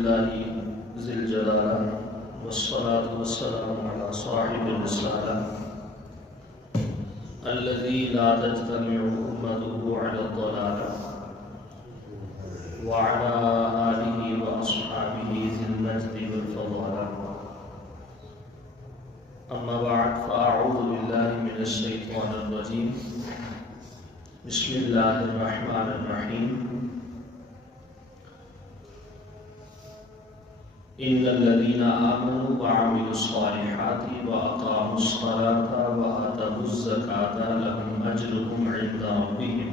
لله ذي الجلالة والصلاة والسلام على صاحب الرسالة الذي لا تجتمع أمته على الضلالة وعلى آله وأصحابه ذي المجد والفضالة. أما بعد فأعوذ بالله من الشيطان الرجيم. بسم الله الرحمن الرحيم. إن الذين آمنوا وعملوا الصالحات وأقاموا الصلاة وآتوا الزكاة لهم أجرهم عند ربهم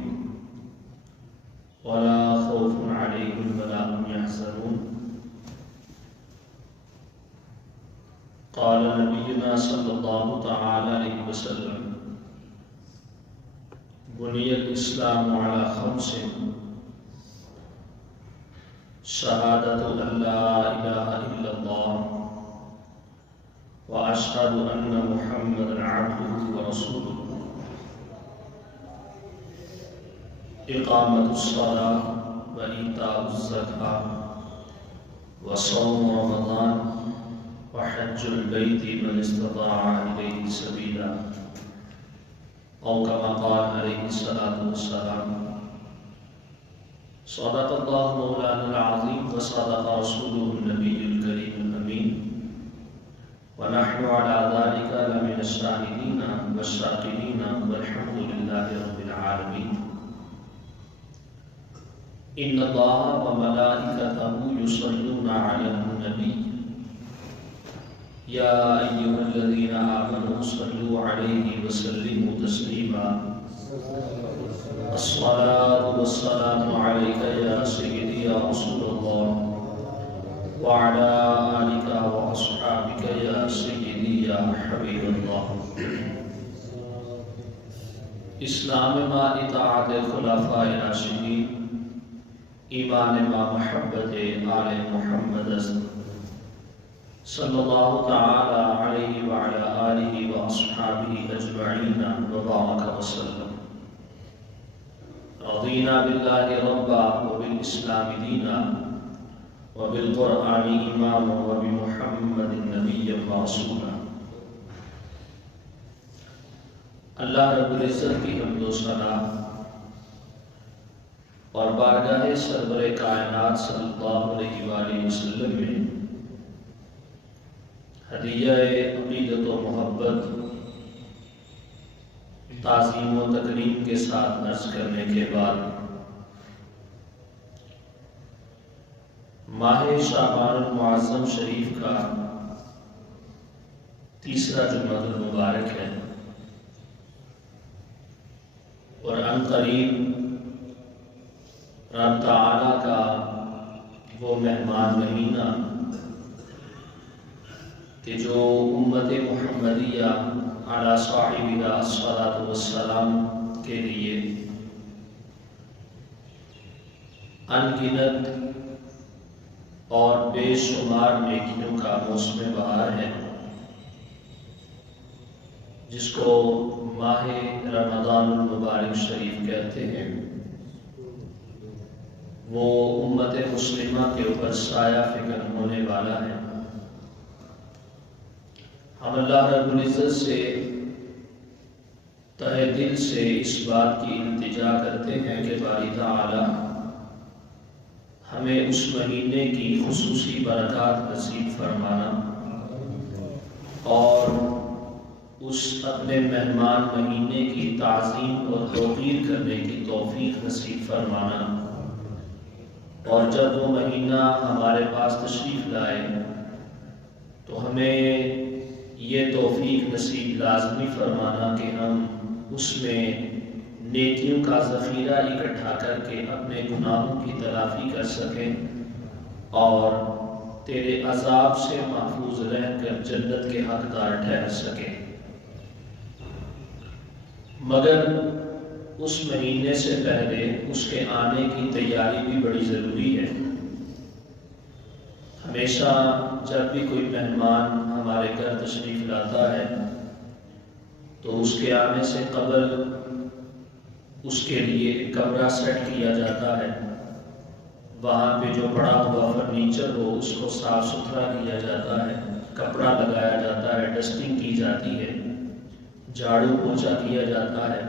ولا خوف عليهم ولا هم يحزنون. قال نبينا صلى الله تعالى عليه وسلم: بني الإسلام على خمس: شهادة أن لا إله إلا الله وأشهد أن محمدا عبده ورسوله، إقامة الصلاة وإيتاء الزكاة وصوم رمضان وحج البيت من استطاع إليه سبيلا، أو كما قال عليه الصلاة والسلام. صدق الله مولانا العظيم وصدق رسوله النبي الكريم الأمين، ونحن على ذلك لمن الشاهدين والشاكرين والحمد لله رب العالمين. إن الله وملائكته يصلون على النبي يا أيها الذين آمنوا صلوا عليه وسلموا تسليما. الصلاة والسلام عليك يا سيدي يا رسول الله وعلى آلك وأصحابك يا سيدي يا حبيب الله. اسلام ما اطاعت خلفاء راشدین، ایمان ما محبت آل محمد صلی اللہ تعالی علیہ وعلى آلہ وأصحابہ اجمعین وبارک وسلم. رضینا باللہ ربا وبالاسلام دینا وبالقرآن اماما وبمحمد نبی ورسولا. اللہ رب العزت کی حمد و ثنا اور بارگاہ سرور کائنات صلی اللہ علیہ وآلہ وسلم میں ہدیہ عقیدت و محبت تعظیم و تکریم کے ساتھ عرض کرنے کے بعد ماہ شعبان المعظم شریف کا تیسرا جمعہ المبارک ہے، اور ان قریب رب تعالیٰ کا وہ مہمان مہینہ کہ جو امت محمدیہ علی صاحبہ الصلاۃ والسلام کے لیے ان گنت اور بے شمار نیکیوں کا موسم بہار ہے، جس کو ماہ رمضان المبارک شریف کہتے ہیں. وہ امت مسلمہ کے اوپر سایہ فکن ہونے والا ہے. ہم اللہ رب العزت سے تہہ دل سے اس بات کی التجا کرتے ہیں کہ باری تعالی ہمیں اس مہینے کی خصوصی برکات نصیب فرمانا اور اس اپنے مہمان مہینے کی تعظیم اور توقیر کرنے کی توفیق نصیب فرمانا، اور جب وہ مہینہ ہمارے پاس تشریف لائے تو ہمیں یہ توفیق نصیب لازمی فرمانا کہ ہم اس میں نیکیوں کا ذخیرہ اکٹھا کر کے اپنے گناہوں کی تلافی کر سکیں اور تیرے عذاب سے محفوظ رہ کر جنت کے حقدار ٹھہر سکیں. مگر اس مہینے سے پہلے اس کے آنے کی تیاری بھی بڑی ضروری ہے. ہمیشہ جب بھی کوئی مہمان ہمارے گھر تشریف لاتا ہے تو اس کے آنے سے قبل اس کے لیے کمرہ سیٹ کیا جاتا ہے، وہاں پہ جو پڑا ہوا فرنیچر ہو اس کو صاف ستھرا کیا جاتا ہے، کپڑا لگایا جاتا ہے، ڈسٹنگ کی جاتی ہے، جھاڑو پوچھا کیا جاتا ہے،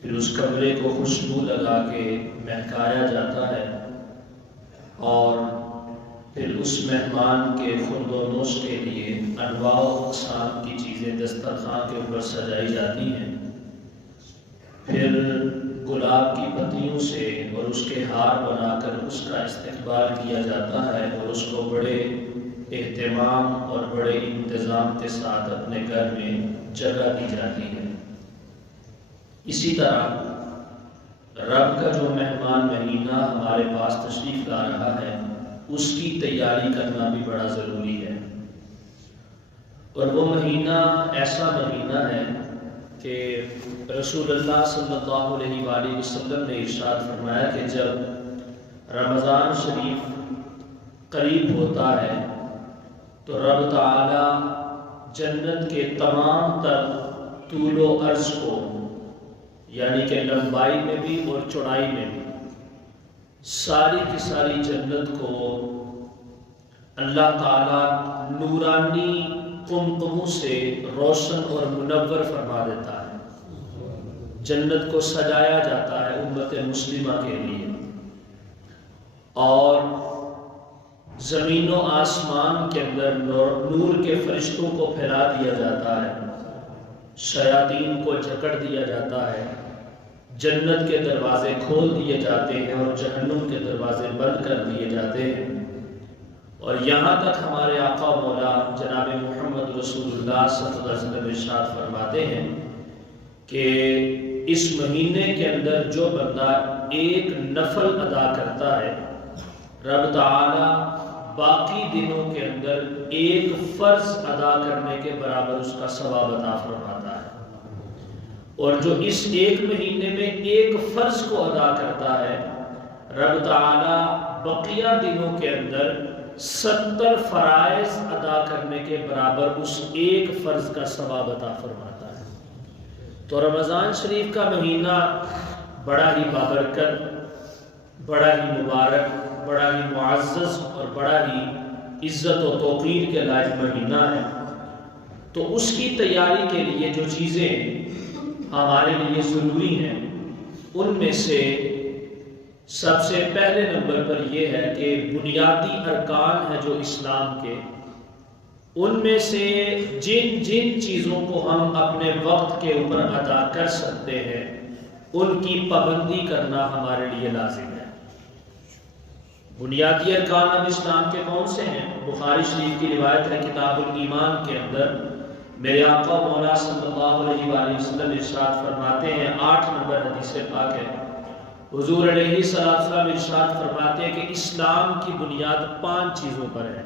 پھر اس کمرے کو خوشبو لگا کے مہکایا جاتا ہے، اور پھر اس مہمان کے خورد و نوش کے لیے انواع و اقسام کی چیزیں دسترخوان کے اوپر سجائی جاتی ہیں، پھر گلاب کی پتیوں سے اور اس کے ہار بنا کر اس کا استقبال کیا جاتا ہے، اور اس کو بڑے اہتمام اور بڑے انتظام کے ساتھ اپنے گھر میں جگہ دی جاتی ہے۔ اسی طرح رب کا جو مہمان مہینہ ہمارے پاس تشریف لا رہا ہے اس کی تیاری کرنا بھی بڑا ضروری ہے، اور وہ مہینہ ایسا مہینہ ہے کہ رسول اللہ صلی اللہ علیہ وآلہ وسلم نے ارشاد فرمایا کہ جب رمضان شریف قریب ہوتا ہے تو رب تعالی جنت کے تمام تر طول و عرض کو، یعنی کہ لمبائی میں بھی اور چوڑائی میں بھی، ساری کی ساری جنت کو اللہ تعالی نورانی قمقموں سے روشن اور منور فرما دیتا ہے۔ جنت کو سجایا جاتا ہے امت مسلمہ کے لیے، اور زمین و آسمان کے اندر نور کے فرشتوں کو پھیلا دیا جاتا ہے، شیاطین کو جکڑ دیا جاتا ہے، جنت کے دروازے کھول دیے جاتے ہیں اور جہنم کے دروازے بند کر دیے جاتے ہیں، اور یہاں تک ہمارے آقا مولا جناب محمد رسول اللہ صلی اللہ علیہ وسلم ارشاد فرماتے ہیں کہ اس مہینے کے اندر جو بندہ ایک نفل ادا کرتا ہے، رب تعالی باقی دنوں کے اندر ایک فرض ادا کرنے کے برابر اس کا ثواب عطا فرماتا ہے، اور جو اس ایک مہینے میں ایک فرض کو ادا کرتا ہے، رب تعالی بقیہ دنوں کے اندر 70 فرائض ادا کرنے کے برابر اس ایک فرض کا ثواب عطا فرماتا ہے۔ تو رمضان شریف کا مہینہ بڑا ہی بابرکت، بڑا ہی مبارک، بڑا ہی معزز اور بڑا ہی عزت و توقیر کے لائق مہینہ ہے۔ تو اس کی تیاری کے لیے جو چیزیں ہمارے لیے ضروری ہیں، ان میں سے سب سے پہلے نمبر پر یہ ہے کہ بنیادی ارکان ہیں جو اسلام کے، ان میں سے جن جن چیزوں کو ہم اپنے وقت کے اوپر ادا کر سکتے ہیں ان کی پابندی کرنا ہمارے لیے لازم ہے۔ بنیادی ارکان اب اسلام کے کون سے ہیں؟ بخاری شریف کی روایت ہے کتاب الایمان کے اندر، میرے آقا مولا صلی اللہ علیہ وآلہ وسلم ارشاد فرماتے ہیں، 8 نمبر حدیث پاک ہے، حضور علیہ السلام ارشاد فرماتے ہیں کہ اسلام کی بنیاد 5 چیزوں پر ہے۔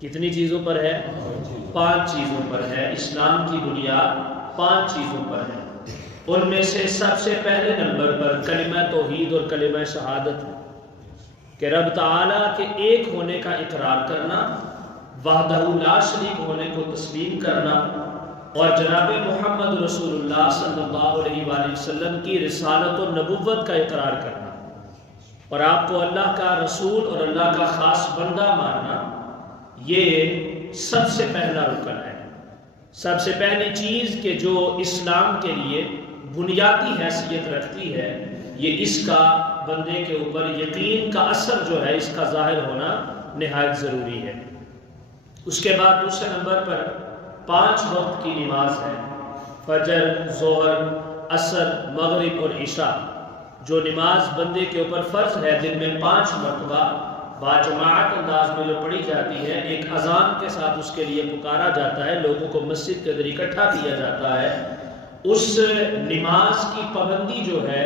کتنی چیزوں پر ہے؟ 5 چیزوں پر ہے۔ اسلام کی بنیاد 5 چیزوں پر ہے۔ ان میں سے سب سے پہلے نمبر پر کلمہ توحید اور کلمہ شہادت ہے، کہ رب تعالیٰ کے ایک ہونے کا اقرار کرنا، وحدہ لا شریک ہونے کو تسلیم کرنا، اور جناب محمد رسول اللہ صلی اللہ علیہ وآلہ وسلم کی رسالت و نبوت کا اقرار کرنا، اور آپ کو اللہ کا رسول اور اللہ کا خاص بندہ ماننا، یہ سب سے پہلا رکن ہے۔ سب سے پہلی چیز کہ جو اسلام کے لیے بنیادی حیثیت رکھتی ہے، یہ اس کا بندے کے اوپر یقین کا اثر جو ہے اس کا ظاہر ہونا نہایت ضروری ہے۔ اس کے بعد دوسرے نمبر پر 5 وقت کی نماز ہے، فجر، ظہر، عصر، مغرب اور عشاء، جو نماز بندے کے اوپر فرض ہے، دن میں 5 مرتبہ باجماعت انداز میں جو پڑھی جاتی ہے، ایک اذان کے ساتھ اس کے لیے پکارا جاتا ہے، لوگوں کو مسجد کے اندر اکٹھا کیا جاتا ہے، اس نماز کی پابندی جو ہے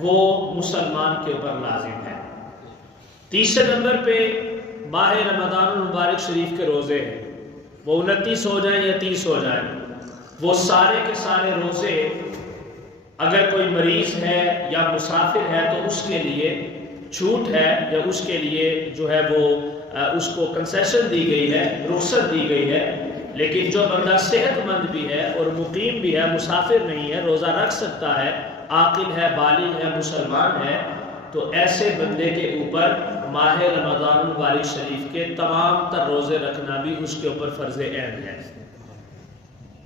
وہ مسلمان کے اوپر لازم ہے۔ تیسرے نمبر پہ ماہ رمضان المبارک شریف کے روزے ہیں، وہ 29 ہو جائیں یا 30 ہو جائیں، وہ سارے کے سارے روزے، اگر کوئی مریض ہے یا مسافر ہے تو اس کے لیے چھوٹ ہے، یا اس کے لیے جو ہے وہ اس کو کنسیشن دی گئی ہے، رخصت دی گئی ہے، لیکن جو بندہ صحت مند بھی ہے اور مقیم بھی ہے، مسافر نہیں ہے، روزہ رکھ سکتا ہے، عاقل ہے، بالغ ہے، مسلمان ہے، تو ایسے بندے کے اوپر ماہ رمضان المبارک شریف کے تمام تر روزے رکھنا بھی اس کے اوپر فرض عین ہے۔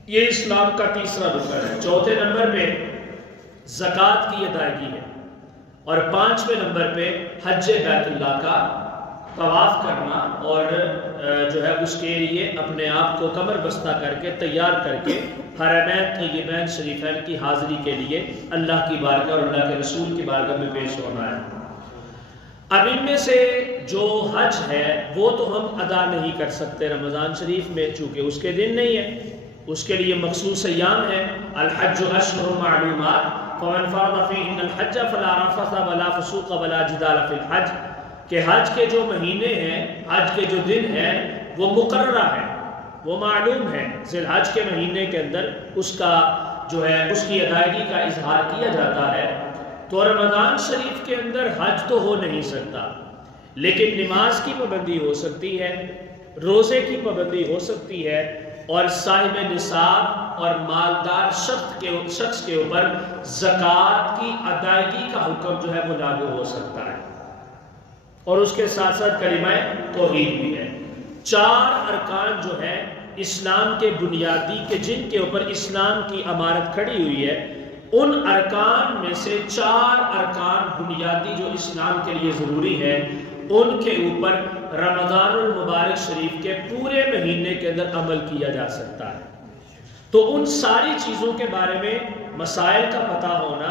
یہ اسلام کا تیسرا رکن ہے۔ چوتھے نمبر پہ زکوٰۃ کی ادائیگی ہے، اور پانچویں نمبر پہ حج بیت اللہ کا طواف کرنا، اور جو ہے اس کے لیے اپنے آپ کو کمر بستہ کر کے تیار کر کے حرمین طیبین شریفین کی حاضری کے لیے اللہ کی بارگاہ اور اللہ کے رسول کی بارگاہ میں پیش ہونا ہے۔ اب ان میں سے جو حج ہے وہ تو ہم ادا نہیں کر سکتے رمضان شریف میں، چونکہ اس کے دن نہیں ہے، اس کے لیے مخصوص ایام ہے۔ الحج اشہر معلومات فمن فرض فیہن الحج فلا رفث ولا فسوق ولا جدال فی الحج، کہ حج کے جو مہینے ہیں، حج کے جو دن ہیں وہ مقررہ ہے، وہ معلوم ہے۔ ذی الحج کے مہینے کے اندر اس کا جو ہے اس کی ادائیگی کا اظہار کیا جاتا ہے۔ تو رمضان شریف کے اندر حج تو ہو نہیں سکتا، لیکن نماز کی پابندی ہو سکتی ہے، روزے کی پابندی ہو سکتی ہے، اور صاحب نصاب اور مالدار شخص کے اوپر زکوٰۃ کی ادائیگی کا حکم جو ہے وہ لاگو ہو سکتا ہے، اور اس کے ساتھ ساتھ کلمہ توحید بھی ہے۔ چار ارکان جو ہے اسلام کے بنیادی کے جن کے اوپر اسلام کی عمارت کھڑی ہوئی ہے، ان ارکان میں سے چار ارکان بنیادی جو اسلام کے لیے ضروری ہے، ان کے اوپر رمضان المبارک شریف کے پورے مہینے کے اندر عمل کیا جا سکتا ہے۔ تو ان ساری چیزوں کے بارے میں مسائل کا پتہ ہونا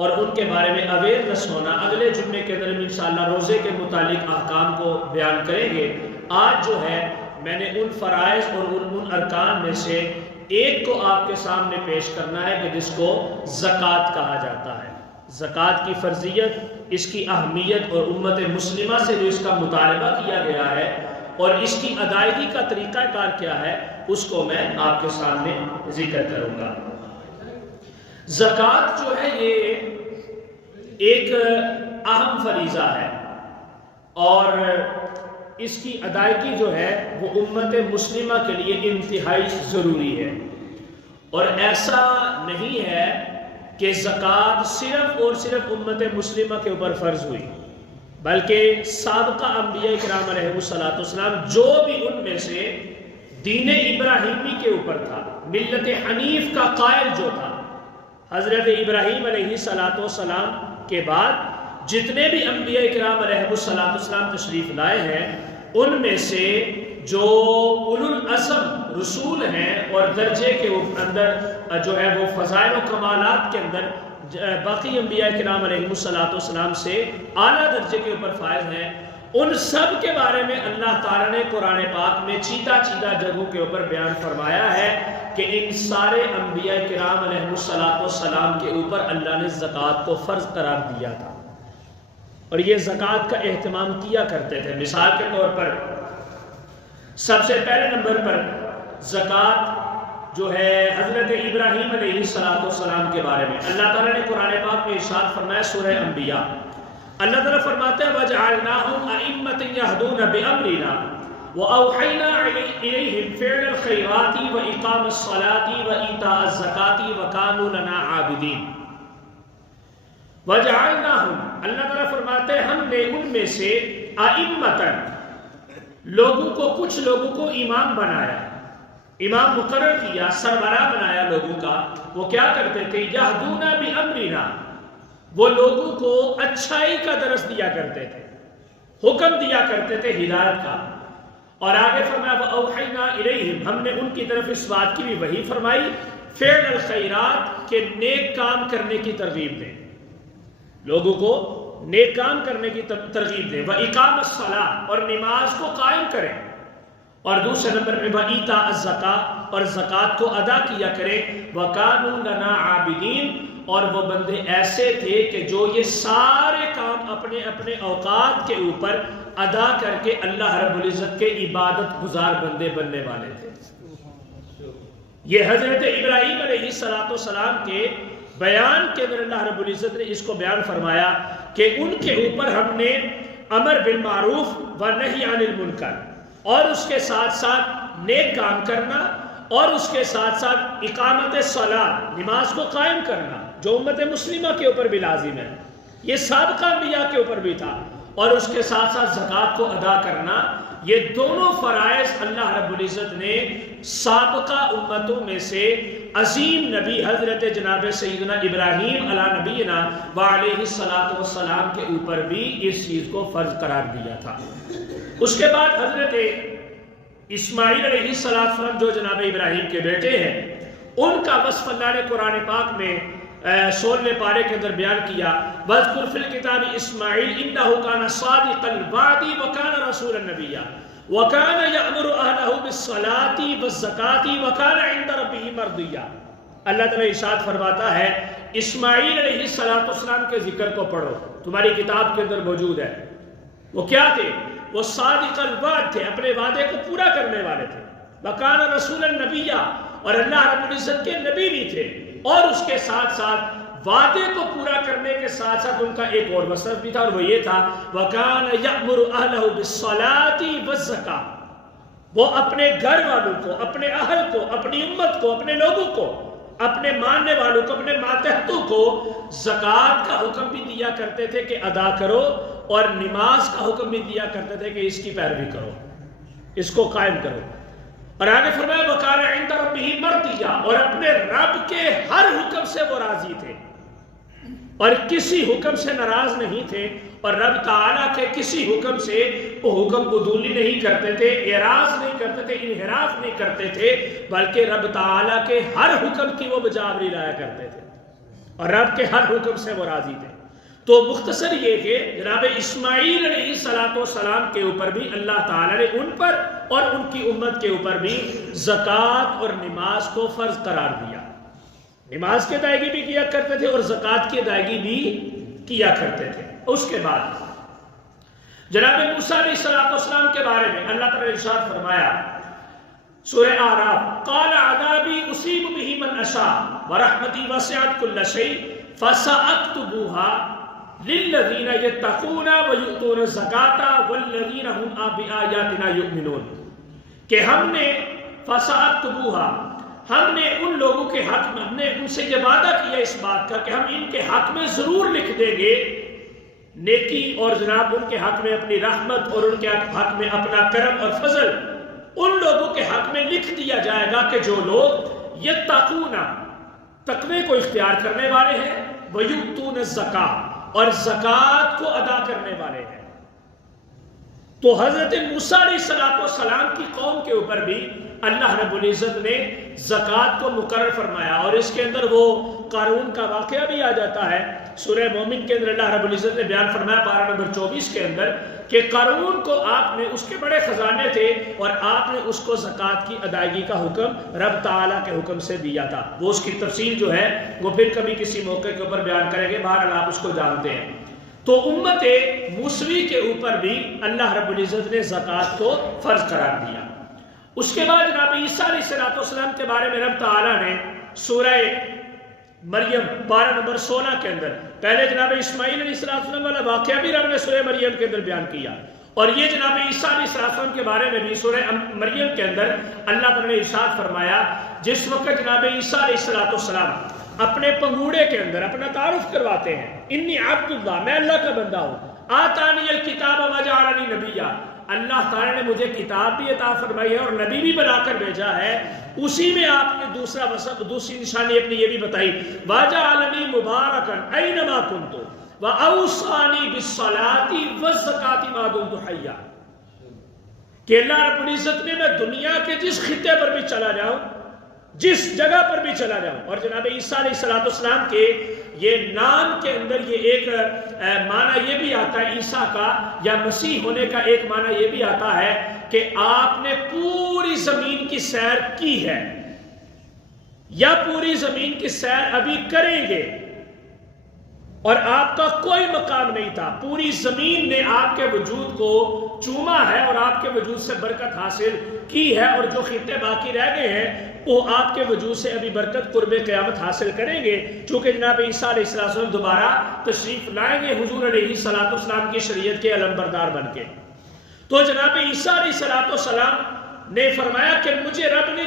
اور ان کے بارے میں اویئرنس ہونا، اگلے جمعے کے اندر انشاءاللہ روزے کے متعلق احکام کو بیان کریں گے۔ آج جو ہے میں نے ان فرائض اور ان ارکان میں سے ایک کو آپ کے سامنے پیش کرنا ہے کہ جس کو زکوٰۃ کہا جاتا ہے۔ زکوٰۃ کی فرضیت، اس کی اہمیت اور امت مسلمہ سے جو اس کا مطالبہ کیا گیا ہے اور اس کی ادائیگی کا طریقہ کار کیا ہے، اس کو میں آپ کے سامنے ذکر کروں گا۔ زکوٰۃ جو ہے یہ ایک اہم فریضہ ہے، اور اس کی ادائیگی جو ہے وہ امت مسلمہ کے لیے انتہائی ضروری ہے۔ اور ایسا نہیں ہے کہ زکوٰۃ صرف اور صرف امت مسلمہ کے اوپر فرض ہوئی، بلکہ سابقہ انبیاء کرام علیہ السلام جو بھی ان میں سے دین ابراہیمی کے اوپر تھا، ملت حنیف کا قائل جو تھا، حضرت ابراہیم علیہ السلام کے بعد جتنے بھی انبیاء کرام علیہ السلام تشریف لائے ہیں، ان میں سے جو اولو العزم رسول ہیں اور درجے کے اندر جو ہے وہ فضائل و کمالات کے اندر باقی انبیاء کرام علیہ السلام سے اعلیٰ درجے کے اوپر فائز ہیں، ان سب کے بارے میں اللہ تعالیٰ نے قرآن پاک میں چیدہ جگہوں کے اوپر بیان فرمایا ہے کہ ان سارے انبیاء کرام علیہ السلام کے اوپر اللہ نے زکوٰۃ کو فرض قرار دیا تھا، اور یہ زکوٰۃ کا اہتمام کیا کرتے تھے۔ مثال کے طور پر سب سے پہلے نمبر پر زکوٰۃ جو ہے حضرت ابراہیم علیہ السلام کے بارے میں اللہ تعالیٰ نے قرآن پاک میں ارشاد فرمایا، سورہ انبیاء، اللہ تعالیٰ فرماتے ہیں وَجَعَلْنَاهُمْ أَئِمَّةً يَهْدُونَ بِأَمْرِنَا وَأَوْحَيْنَا إِلَيْهِمْ فِعْلَ الْخَيْرَاتِ وَإِقَامَ الصَّلَاةِ وَإِيتَاءَ الزَّكَاةِ وَكَانُوا لَنَا عَابِدِينَ۔ وَجَعَلْنَاهُمْ، اللہ تعالیٰ فرماتے ہیں ہم نے ان میں سے أَئِمَّةً، لوگوں کو، کچھ لوگوں کو امام بنایا، امام مقرر کیا، سربراہ بنایا لوگوں کا۔ وہ کیا کرتے تھے؟ یہدون بامرنا، وہ لوگوں کو اچھائی کا درس دیا کرتے تھے، حکم دیا کرتے تھے ہدایت کا۔ اور آگے فرمایا واوحینا الیہم، ہم نے ان کی طرف اس بات کی بھی وحی فرمائی، فعل الخیرات، کے نیک کام کرنے کی ترغیب دیں، لوگوں کو نیک کام کرنے کی ترغیب دیں، وَإِقَامَ الصَّلَاةِ، اور نماز کو قائم کریں، اور دوسرے نمبر پہ وَإِيتَاءَ الزَّكَاةِ، اور زکوٰۃ کو ادا کیا کریں، وَكَانُوا لَنَا عَابِدِينَ، اور وہ بندے ایسے تھے کہ جو یہ سارے کام اپنے اپنے اوقات کے اوپر ادا کر کے اللہ رب العزت کے عبادت گزار بندے بننے والے تھے۔ یہ حضرت ابراہیم علیہ السلام کے بیان کے اندر اللہ رب العزت نے اس کو بیان فرمایا کہ ان کے اوپر ہم نے امر بالمعروف و نہی عن المنکر، اور اس کے ساتھ ساتھ نیک کام کرنا، اور اس کے ساتھ ساتھ اقامت صلاۃ، نماز کو قائم کرنا، جو امت مسلمہ کے اوپر بھی لازم ہے، یہ سابقہ انبیاء کے اوپر بھی تھا، اور اس کے ساتھ ساتھ زکوٰۃ کو ادا کرنا، یہ دونوں فرائض اللہ رب العزت نے سابقہ امتوں میں سے عظیم نبی حضرت جناب سیدنا ابراہیم علیہ نبینا وعلیہ السلام کے اوپر بھی اس چیز کو فرض قرار دیا تھا۔ اس کے بعد حضرت اسماعیل علیہ السلام جو جناب ابراہیم کے بیٹے ہیں، ان کا وصف اللہ نے قرآن پاک میں 16ویں پارے کے اندر بیان کیا، وَاذْكُرْ فِي الْكِتَابِ إِسْمَاعِيلَ إِنَّهُ كَانَ صَادِقَ الْوَعْدِ وَكَانَ رَسُولًا نَبِيًّا وَكَانَ يَأْمُرُ أَهْلَهُ بِالصَّلَاةِ وَالزَّكَاةِ وَكَانَ عِندَ رَبِّهِ مَرْضِيًّا۔ اللہ تعالیٰ ارشاد فرماتا ہے اسماعیل علیہ السلام کے ذکر کو پڑھو، تمہاری کتاب کے اندر موجود ہے۔ وہ کیا تھے؟ وہ صادق الوعد تھے، اپنے وعدے کو پورا کرنے والے تھے۔ وَكَانَ رَسُولًا نَبِيًّا، اور اللہ رب العزت کے نبی بھی تھے، اور اس کے ساتھ ساتھ وعدے کو پورا کرنے کے ساتھ ساتھ ان کا ایک اور وصف بھی تھا، اور وہ یہ تھا وَكَانَ يَأْمُرُ أَهْلَهُ بِالصَّلَاةِ وَالزَّكَاةِ، وہ اپنے گھر والوں کو، اپنے اہل کو، اپنی امت کو، اپنے لوگوں کو، اپنے ماننے والوں کو، اپنے ماتحتوں کو زکوٰۃ کا حکم بھی دیا کرتے تھے کہ ادا کرو، اور نماز کا حکم بھی دیا کرتے تھے کہ اس کی پیروی کرو، اس کو قائم کرو۔ اور آگے فرمایا وَكَانَ عِندَ رَبِّهِ مَرْضِيًّا، اور اپنے رب کے ہر حکم سے وہ راضی تھے اور کسی حکم سے ناراض نہیں تھے، اور رب تعالیٰ کے کسی حکم سے وہ حکم قبول نہیں کرتے تھے، اعراض نہیں کرتے تھے، انحراف نہیں کرتے تھے، بلکہ رب تعالیٰ کے ہر حکم کی وہ بجاوری لایا کرتے تھے، اور رب کے ہر حکم سے وہ راضی تھے۔ تو مختصر یہ کہ جناب اسماعیل علیہ السلام کے اوپر بھی اللہ تعالیٰ نے ان پر اور ان کی امت کے اوپر بھی زکوٰۃ اور نماز کو فرض قرار دیا۔ نماز کی ادائیگی بھی کیا کرتے تھے اور زکوٰۃ کی ادائیگی بھی کیا کرتے تھے۔ اس کے بعد جناب موسیٰ علیہ السلام کے بارے میں اللہ تعالیٰ نے ارشاد فرمایا سورہ اعراف قال عذابی اصیب بہ من اشاء ورحمتی وسعت کل شیء فسأکتبوها للذین یتقون ویؤتون الزکاة والذین هم بآیاتنا یؤمنون، کہ ہم نے فسأکتبوها، ہم نے ان لوگوں کے حق میں، ہم نے ان سے یہ وعدہ کیا اس بات کا کہ ہم ان کے حق میں ضرور لکھ دیں گے نیکی، اور جناب ان کے حق میں اپنی رحمت، اور ان کے حق میں اپنا کرم اور فضل ان لوگوں کے حق میں لکھ دیا جائے گا کہ جو لوگ یتقون، تقوی کو اختیار کرنے والے ہیں، ویؤتون الزکاة، اور زکوٰۃ کو ادا کرنے والے ہیں۔ تو حضرت موسیٰ علیہ السلام کی قوم کے اوپر بھی اللہ رب العزت نے زکوٰۃ کو مقرر فرمایا، اور اس کے اندر وہ قارون کا واقعہ بھی آ جاتا ہے۔ سورہ مومن کے اندر اللہ رب العزت نے بیان فرمایا پارہ نمبر 24 کے اندر کہ قارون کو آپ نے، اس کے بڑے خزانے تھے، اور آپ نے اس کو زکوٰۃ کی ادائیگی کا حکم رب تعالیٰ کے حکم سے دیا تھا۔ وہ اس کی تفصیل جو ہے وہ پھر کبھی کسی موقع کے اوپر بیان کریں گے، بہرحال آپ اس کو جانتے ہیں۔ تو امت موسوی کے اوپر بھی اللہ رب العزت نے زکوٰۃ کو فرض قرار دیا۔ اس کے بعد جناب عیسیٰ علیہ السلام کے بارے میں رب تعالیٰ نے سورہ مریم پارہ نمبر 16 کے اندر پہلے جناب اسماعیل علیہ السلام والا واقعہ بھی رب نے سورہ مریم کے اندر بیان کیا، اور یہ جناب عیسیٰ علیہ السلام کے بارے میں بھی سورہ مریم کے اندر اللہ تعالیٰ نے ارشاد فرمایا، جس وقت جناب عیسیٰ علیہ السلام اپنے پنگوڑے کے اندر اپنا تعارف کرواتے ہیں، انی عبد اللہ، میں اللہ کا بندہ ہوں، آتانی الکتاب وجعلنی نبیا، اللہ تعالیٰ نے مجھے کتاب بھی عطا فرمائی ہے اور نبی بھی بنا کر بھیجا ہے۔ اسی میں آپ نے دوسری نشانی اپنی یہ بھی بتائی، وجعلنی مبارکا اینما کنت وَأَوْصَانِي بِالصَّلَاةِ وَالزَّكَاةِ مَا دُمْتُ حَيًّا، کہ اللہ رب العزت نے میں دنیا کے جس خطے پر بھی چلا جاؤں، جس جگہ پر بھی چلا جاؤں، اور جناب عیسیٰ علیہ السلام کے یہ نام کے اندر یہ ایک معنی یہ بھی آتا ہے عیسیٰ کا یا مسیح ہونے کا، ایک معنی یہ بھی آتا ہے کہ آپ نے پوری زمین کی سیر کی ہے یا پوری زمین کی سیر ابھی کریں گے، اور آپ کا کوئی مقام نہیں تھا، پوری زمین نے آپ کے وجود کو چوما ہے اور آپ کے وجود سے برکت حاصل کی ہے، اور جو خطے باقی رہ گئے ہیں وہ آپ کے وجود سے ابھی برکت قرب قیامت حاصل کریں گے، چونکہ جناب عیسیٰ علیہ السلام دوبارہ تشریف لائیں گے حضور علیہ السلام کی شریعت کے علم بردار بن کے۔ تو جناب عیسیٰ علیہ السلام نے فرمایا کہ مجھے رب نے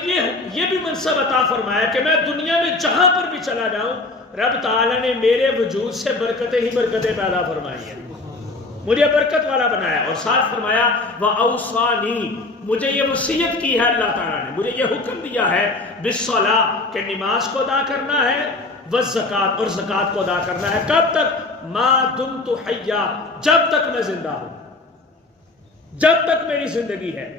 یہ بھی منصب عطا فرمایا کہ میں دنیا میں جہاں پر بھی چلا جاؤں رب تعالیٰ نے میرے وجود سے برکتیں ہی برکتیں پیدا فرمائی ہیں، مجھے برکت والا بنایا، اور ساتھ فرمایا وَأَوْصَانِي، مجھے یہ وصیت کی ہے اللہ تعالیٰ نے، مجھے یہ حکم دیا ہے بِالصَّلَاةِ کہ نماز کو ادا کرنا ہے، وَالزَّکَاةِ اور زکوٰۃ کو ادا کرنا ہے، کب تک؟ مَا دُمْتُ حَيًّا، جب تک میں زندہ ہوں، جب تک میری زندگی ہے۔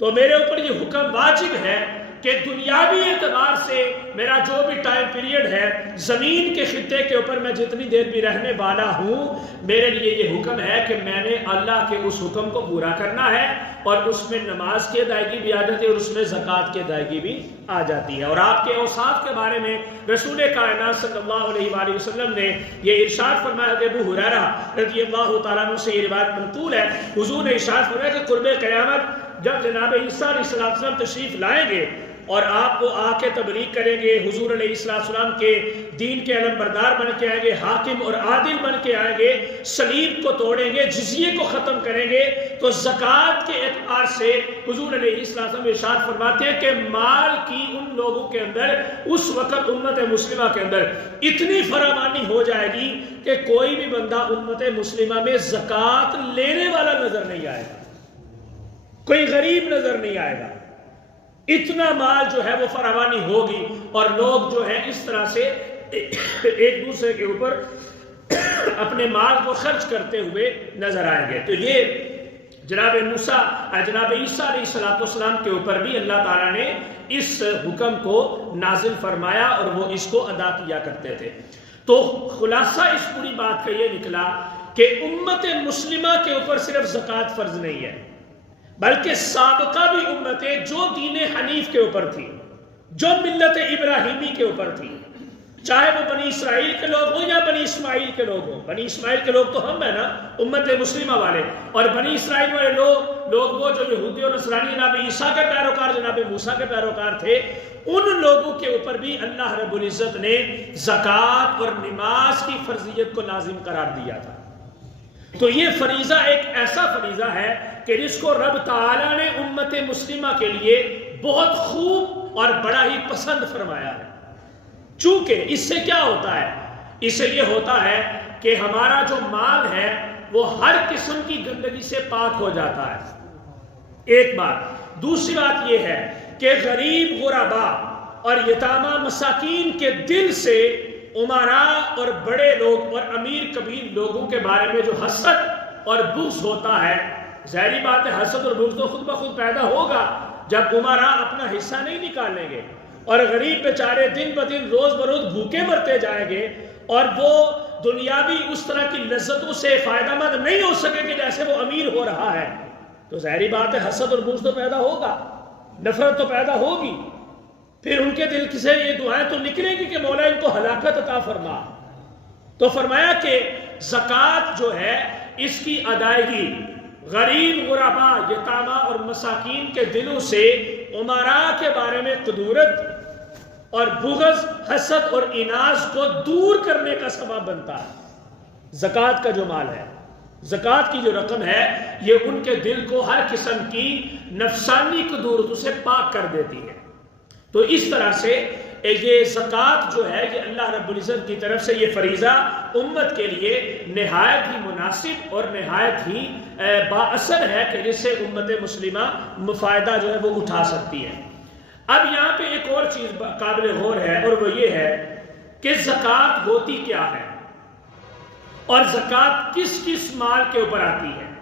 تو میرے اوپر یہ حکم واجب ہے کہ دنیاوی اعتبار سے میرا جو بھی ٹائم پیریڈ ہے، زمین کے خطے کے اوپر میں جتنی دیر بھی رہنے والا ہوں، میرے لیے یہ حکم ہے کہ میں نے اللہ کے اس حکم کو پورا کرنا ہے، اور اس میں نماز کی ادائیگی بھی آ جاتی ہے اور اس میں زکوٰۃ کی ادائیگی بھی آ جاتی ہے۔ اور آپ کے اوصاف کے بارے میں رسول کائنات صلی اللہ علیہ وآلہ وسلم نے یہ ارشاد فرمایا کہ ابو ہریرہ رضی اللہ تعالیٰ عنہ سے یہ روایت منقول ہے، حضور نے ارشاد فرمایا کہ قرب قیامت جب جناب عیسیٰ علیہ السلام تشریف لائیں گے اور آپ کو آ کے تبلیغ کریں گے، حضور علیہ السلام کے دین کے علمبردار بن کے آئیں گے، حاکم اور عادل بن کے آئیں گے، صلیب کو توڑیں گے، جزیے کو ختم کریں گے، تو زکوٰۃ کے اعتبار سے حضور علیہ السلام ارشاد فرماتے ہیں کہ مال کی ان لوگوں کے اندر اس وقت امت مسلمہ کے اندر اتنی فراوانی ہو جائے گی کہ کوئی بھی بندہ امت مسلمہ میں زکوٰۃ لینے والا نظر نہیں آئے گا، کوئی غریب نظر نہیں آئے گا، اتنا مال جو ہے وہ فراوانی ہوگی، اور لوگ جو ہے اس طرح سے ایک دوسرے کے اوپر اپنے مال کو خرچ کرتے ہوئے نظر آئیں گے۔ تو یہ جناب جناب عیسیٰ علیہ السلام کے اوپر بھی اللہ تعالیٰ نے اس حکم کو نازل فرمایا اور وہ اس کو ادا کیا کرتے تھے۔ تو خلاصہ اس پوری بات کا یہ نکلا کہ امت مسلمہ کے اوپر صرف زکوٰۃ فرض نہیں ہے، بلکہ سابقہ بھی امتیں جو دین حنیف کے اوپر تھی، جو ملت ابراہیمی کے اوپر تھی، چاہے وہ بنی اسرائیل کے لوگ ہوں یا بنی اسماعیل کے لوگ ہوں۔ بنی اسماعیل کے لوگ تو ہم ہیں نا، امت مسلمہ والے، اور بنی اسرائیل والے لوگ وہ جو یہودی اور نصرانی جناب عیسیٰ کے پیروکار، جناب موسیٰ کے پیروکار تھے، ان لوگوں کے اوپر بھی اللہ رب العزت نے زکوٰۃ اور نماز کی فرضیت کو لازم قرار دیا تھا۔ تو یہ فریضہ ایک ایسا فریضہ ہے کہ جس کو رب تعالیٰ نے امت مسلمہ کے لیے بہت خوب اور بڑا ہی پسند فرمایا ہے۔ چونکہ اس سے کیا ہوتا ہے؟ اس سے یہ ہوتا ہے کہ ہمارا جو مال ہے وہ ہر قسم کی گندگی سے پاک ہو جاتا ہے، ایک بات۔ دوسری بات یہ ہے کہ غریب غربا اور یتامہ مساکین کے دل سے امراء اور بڑے لوگ اور امیر کبیر لوگوں کے بارے میں جو حسد اور بغض ہوتا ہے، ظاہری بات ہے حسد اور بغض تو خود بخود پیدا ہوگا جب امراء اپنا حصہ نہیں نکالیں گے، اور غریب بیچارے دن بدن روز بروز بھوکے مرتے جائیں گے، اور وہ دنیاوی اس طرح کی لذتوں سے فائدہ مند نہیں ہو سکے کہ جیسے وہ امیر ہو رہا ہے، تو ظاہری بات ہے حسد اور بغض تو پیدا ہوگا، نفرت تو پیدا ہوگی۔ پھر ان کے دل سے یہ دعائیں تو نکلیں گی کہ مولا ان کو ہلاکت عطا فرما۔ تو فرمایا کہ زکوٰۃ جو ہے اس کی ادائیگی غریب غربا یتامہ اور مساکین کے دلوں سے امراء کے بارے میں قدورت اور بغض، حسد اور اناز کو دور کرنے کا سبب بنتا ہے۔ زکوٰۃ کا جو مال ہے، زکوٰۃ کی جو رقم ہے، یہ ان کے دل کو ہر قسم کی نفسانی قدورتوں سے پاک کر دیتی ہے۔ تو اس طرح سے یہ زکوٰۃ جو ہے یہ اللہ رب العزت کی طرف سے یہ فریضہ امت کے لیے نہایت ہی مناسب اور نہایت ہی بااثر ہے کہ جس سے امت مسلمہ فائدہ جو ہے وہ اٹھا سکتی ہے۔ اب یہاں پہ ایک اور چیز قابل غور ہے، اور وہ یہ ہے کہ زکوٰۃ ہوتی کیا ہے اور زکوٰۃ کس کس مال کے اوپر آتی ہے۔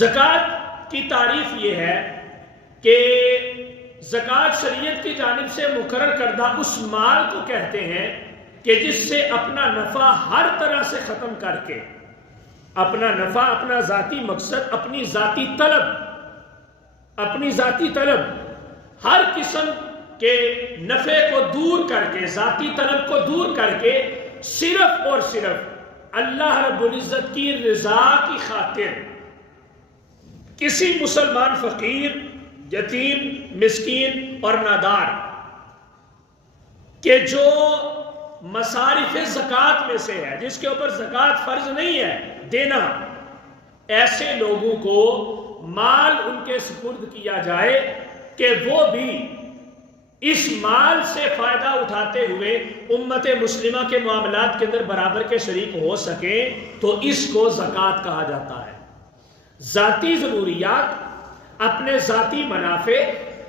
زکوٰۃ کی تعریف یہ ہے کہ زکوٰۃ شریعت کی جانب سے مقرر کردہ اس مال کو کہتے ہیں کہ جس سے اپنا نفع ہر طرح سے ختم کر کے، اپنا نفع، اپنا ذاتی مقصد، اپنی ذاتی طلب ہر قسم کے نفع کو دور کر کے، ذاتی طلب کو دور کر کے صرف اور صرف اللہ رب العزت کی رضا کی خاطر کسی مسلمان فقیر، یتیم، مسکین اور نادار کہ جو مصارف زکوٰۃ میں سے ہے، جس کے اوپر زکوٰۃ فرض نہیں ہے دینا، ایسے لوگوں کو مال ان کے سپرد کیا جائے کہ وہ بھی اس مال سے فائدہ اٹھاتے ہوئے امت مسلمہ کے معاملات کے اندر برابر کے شریک ہو سکے تو اس کو زکوٰۃ کہا جاتا ہے۔ ذاتی ضروریات، اپنے ذاتی منافع،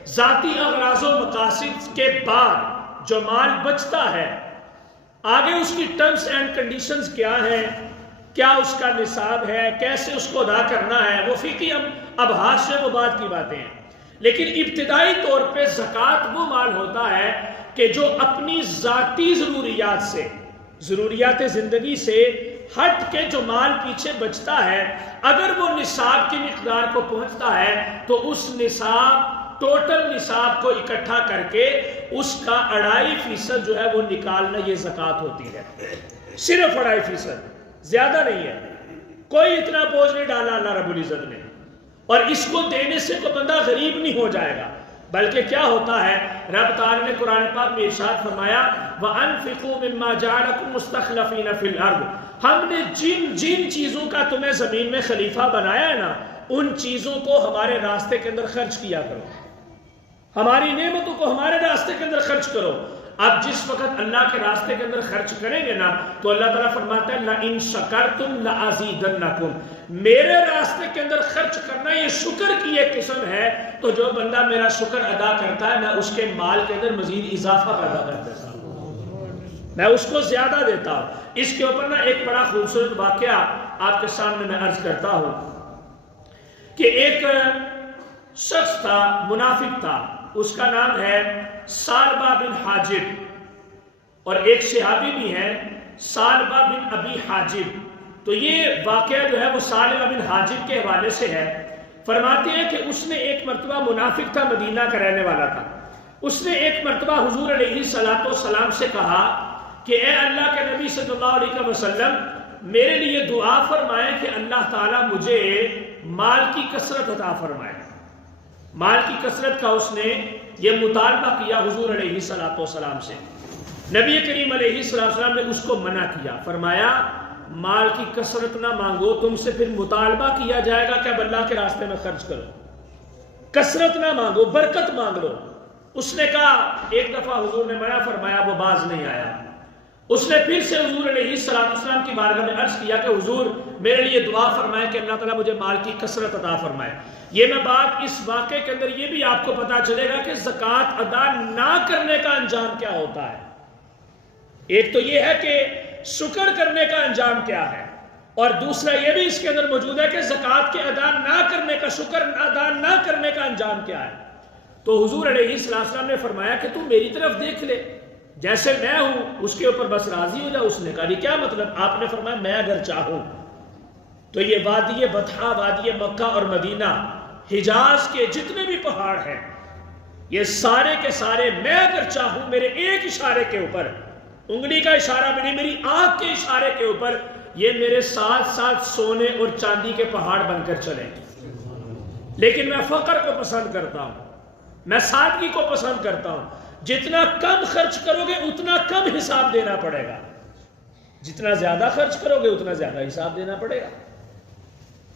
ذاتی اغراض و مقاصد کے بعد جو مال بچتا ہے، آگے اس کی ٹرمز اینڈ کنڈیشنز کیا ہیں، کیا اس کا نصاب ہے، کیسے اس کو ادا کرنا ہے، وہ فقہی ابحاث سے وہ بات کی باتیں ہیں۔ لیکن ابتدائی طور پہ زکوٰۃ وہ مال ہوتا ہے کہ جو اپنی ذاتی ضروریات سے، ضروریات زندگی سے ہٹ کے جو مال پیچھے بچتا ہے، اگر وہ نصاب کی مقدار کو پہنچتا ہے تو اس نصاب، ٹوٹل نصاب کو اکٹھا کر کے اس کا 2.5% جو ہے وہ نکالنا، یہ زکوٰۃ ہوتی ہے۔ صرف 2.5%، زیادہ نہیں ہے۔ کوئی اتنا بوجھ نہیں ڈالا اللہ رب العزت نے، اور اس کو دینے سے کوئی بندہ غریب نہیں ہو جائے گا، بلکہ کیا ہوتا ہے، رب تعالی نے قرآن پاک میں ارشاد فرمایا وَأَنفِقُوا مِمَّا جَعَلَكُمْ مُسْتَخْلَفِينَ فِي الْأَرْضِ، ہم نے جن چیزوں کا تمہیں زمین میں خلیفہ بنایا ہے نا، ان چیزوں کو ہمارے راستے کے اندر خرچ کیا کرو، ہماری نعمتوں کو ہمارے راستے کے اندر خرچ کرو۔ اب جس وقت اللہ کے راستے کے اندر خرچ کریں گے نا تو اللہ تعالیٰ فرماتا ہے لَإِن شَكَرْتُمْ لَأَزِيدَنَّكُمْ، میرے راستے کے اندر خرچ کرنا یہ شکر کی ایک قسم ہے، تو جو بندہ میرا شکر ادا کرتا ہے میں اس کے مال کے اندر مزید اضافہ پیدا کر دیتا ہوں، میں اس کو زیادہ دیتا ہوں۔ اس کے اوپر نا ایک بڑا خوبصورت واقعہ آپ کے سامنے میں عرض کرتا ہوں کہ ایک شخص تھا، منافق تھا، اس کا نام ہے ثعلبہ بن حاجب، اور ایک صحابی بھی ہے ثعلبہ بن ابی حاجب۔ تو یہ واقعہ جو ہے وہ ثعلبہ بن حاجب کے حوالے سے ہے۔ فرماتے ہیں کہ اس نے ایک مرتبہ، منافق تھا، مدینہ کا رہنے والا تھا، اس نے ایک مرتبہ حضور علیہ السلام سے کہا کہ اے اللہ کے نبی صلی اللہ علیہ وسلم، میرے لیے دعا فرمائیں کہ اللہ تعالیٰ مجھے مال کی کثرت عطا فرمائے۔ مال کی کثرت کا اس نے یہ مطالبہ کیا حضور علیہ السلام سے۔ نبی کریم علیہ السلام نے اس کو منع کیا، فرمایا مال کی کثرت نہ مانگو، تم سے پھر مطالبہ کیا جائے گا کہ اب اللہ کے راستے میں خرچ کرو، کثرت نہ مانگو، برکت مانگ لو۔ اس نے کہا، ایک دفعہ حضور نے منع فرمایا، وہ باز نہیں آیا۔ اس نے پھر سے حضور علیہ السلام کی بارگاہ میں عرض کیا کہ حضور میرے لیے دعا فرمائے کہ اللہ تعالیٰ مجھے مال کی کثرت عطا فرمائے۔ یہ میں بات اس واقعے کے اندر یہ بھی آپ کو پتا چلے گا کہ زکوٰۃ ادا نہ کرنے کا انجام کیا ہوتا ہے۔ ایک تو یہ ہے کہ شکر کرنے کا انجام کیا ہے، اور دوسرا یہ بھی اس کے اندر موجود ہے کہ زکوٰۃ کے ادا نہ کرنے کا، شکر ادا نہ کرنے کا انجام کیا ہے۔ تو حضور علیہ السلام نے فرمایا کہ تو میری طرف دیکھ لے، جیسے میں ہوں اس کے اوپر بس راضی ہو جا۔ اس نے کہا یہ کیا مطلب؟ آپ نے فرمایا میں اگر چاہوں تو یہ وادی بطحا، وادی مکہ اور مدینہ، حجاز کے جتنے بھی پہاڑ ہیں، یہ سارے کے سارے میں اگر چاہوں میرے ایک اشارے کے اوپر، انگلی کا اشارہ بھی نہیں، میری آنکھ کے اشارے کے اوپر یہ میرے ساتھ ساتھ سونے اور چاندی کے پہاڑ بن کر چلیں۔ لیکن میں فقر کو پسند کرتا ہوں، میں سادگی کو پسند کرتا ہوں۔ جتنا کم خرچ کرو گے اتنا کم حساب دینا پڑے گا، جتنا زیادہ خرچ کرو گے اتنا زیادہ حساب دینا پڑے گا۔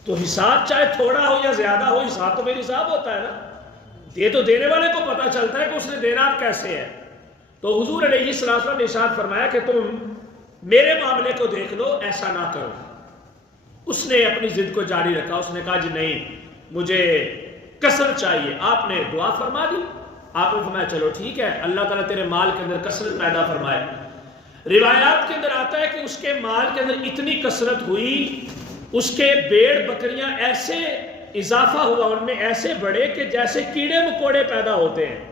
تو حساب چاہے تھوڑا ہو یا زیادہ ہو، حساب تو میرے حساب ہوتا ہے نا۔ یہ تو دینے والے کو پتا چلتا ہے کہ اس نے دینا کیسے ہے۔ تو حضور علیہ السلام نے ارشاد فرمایا کہ تم میرے معاملے کو دیکھ لو، ایسا نہ کرو۔ اس نے اپنی ضد کو جاری رکھا، اس نے کہا جی نہیں، مجھے کثرت چاہیے۔ آپ نے دعا فرما دی، آپ نے فرمایا چلو ٹھیک ہے، اللہ تعالیٰ تیرے مال کے اندر کثرت پیدا فرمائے۔ روایات کے اندر آتا ہے کہ اس کے مال کے اندر اتنی کثرت ہوئی، اس کے بھیڑ بکریاں ایسے اضافہ ہوا ان میں، ایسے بڑے کہ جیسے کیڑے مکوڑے پیدا ہوتے ہیں۔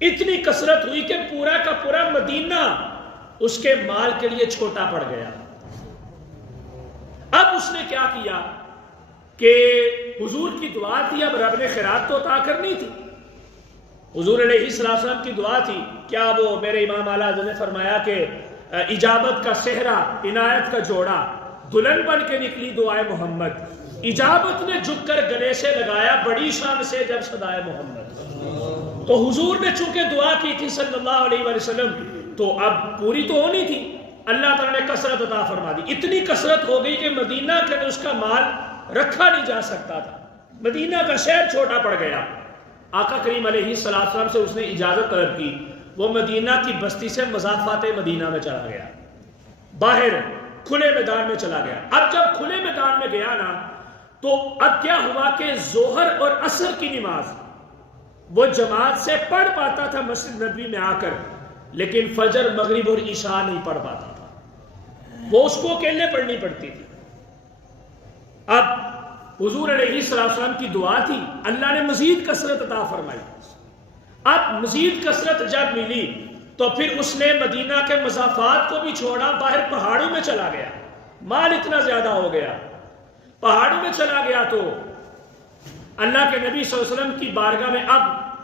اتنی کثرت ہوئی کہ پورا کا پورا مدینہ اس کے مال کے لیے چھوٹا پڑ گیا۔ اب اس نے کیا کیا کہ حضور کی دعا تھی، اب رب نے خیرات تو عطا کرنی تھی۔ حضور علیہ السلام کی دعا تھی، کیا وہ میرے امام اعلیٰ حضرت نے فرمایا کہ اجابت کا صحرا، عنایت کا جوڑا، دلہن بن کے نکلی دعائے محمد، اجابت نے جھک کر گلے سے لگایا بڑی شان سے جب صدائے محمد۔ تو حضور نے چونکہ دعا کی تھی صلی اللہ علیہ وسلم، تو اب پوری تو ہونی تھی، اللہ تعالیٰ نے کثرت عطا فرما دی۔ اتنی کثرت ہو گئی کہ مدینہ کے اندر اس کا مال رکھا نہیں جا سکتا تھا، مدینہ کا شہر چھوٹا پڑ گیا۔ آقا کریم علیہ السلام سے اس نے اجازت طلب کی، وہ مدینہ کی بستی سے مضافات مدینہ میں چلا گیا، باہر کھلے میدان میں چلا گیا۔ اب جب کھلے میدان میں گیا نا تو اب کیا ہوا کہ ظہر اور عصر کی نماز وہ جماعت سے پڑھ پاتا تھا مسجد نبوی میں آ کر، لیکن فجر مغرب اور عشاء نہیں پڑھ پاتا تھا، وہ اس کو اکیلے پڑھنی پڑتی تھی۔ اب حضور علیہ السلام کی دعا تھی، اللہ نے مزید کثرت عطا فرمائی۔ اب مزید کثرت جب ملی تو پھر اس نے مدینہ کے مضافات کو بھی چھوڑا، باہر پہاڑوں میں چلا گیا، مال اتنا زیادہ ہو گیا، پہاڑوں میں چلا گیا تو اللہ کے نبی صلی اللہ علیہ وسلم کی بارگاہ میں اب